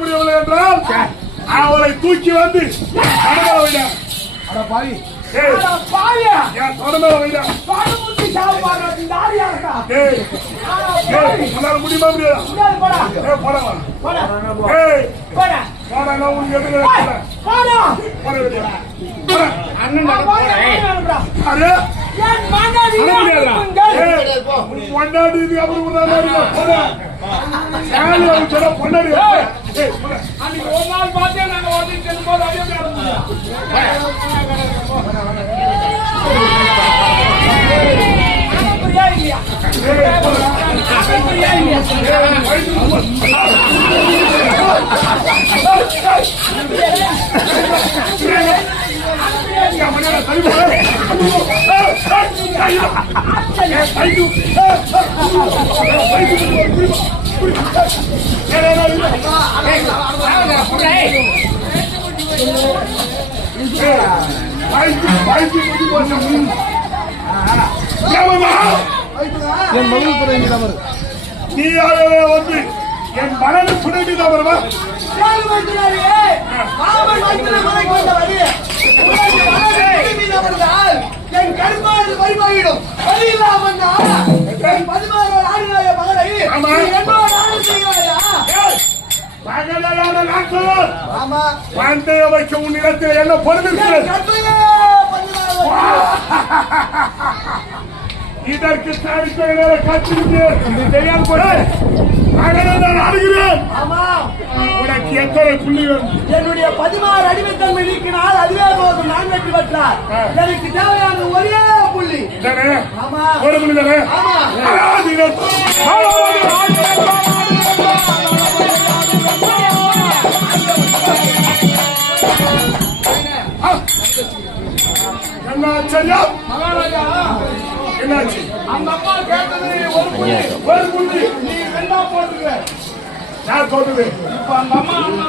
முடியவில்லை என்றால் அவளை தூக்கி வந்து முடியுமா பொன்னாடி ஒரு நாள் பார்த்தே நாங்க செல்லும் போது அதே என் மகன் வந்து என் மகனை புரிந்து வருவா என் கருமாறு பரிமாறிடும் பந்தய வைக்க உன்னிடத்தில் என்ன பொழுது இதற்கு தனிப்பெயரை காட்சிவிட்டு தெரியாமல் போட நான் அணுகிறேன். உனக்கு எத்தனை புள்ளிகள்? என்னுடைய 16 அடிமைத்தன்மை நீக்கினால் அதுவே போதும். நான் வெற்றி பெற்றார். எனக்கு தேவையான ஒரே புள்ளி ஒரு புள்ளி தானே. என்ன ஆச்சரியா மகாராஜா? என்னாச்சு? அந்த அம்மா கேட்டது ஒரு புள்ளி நீ 2 போட்டுருக்க. யார் போட்டது? இப்ப அந்த அம்மா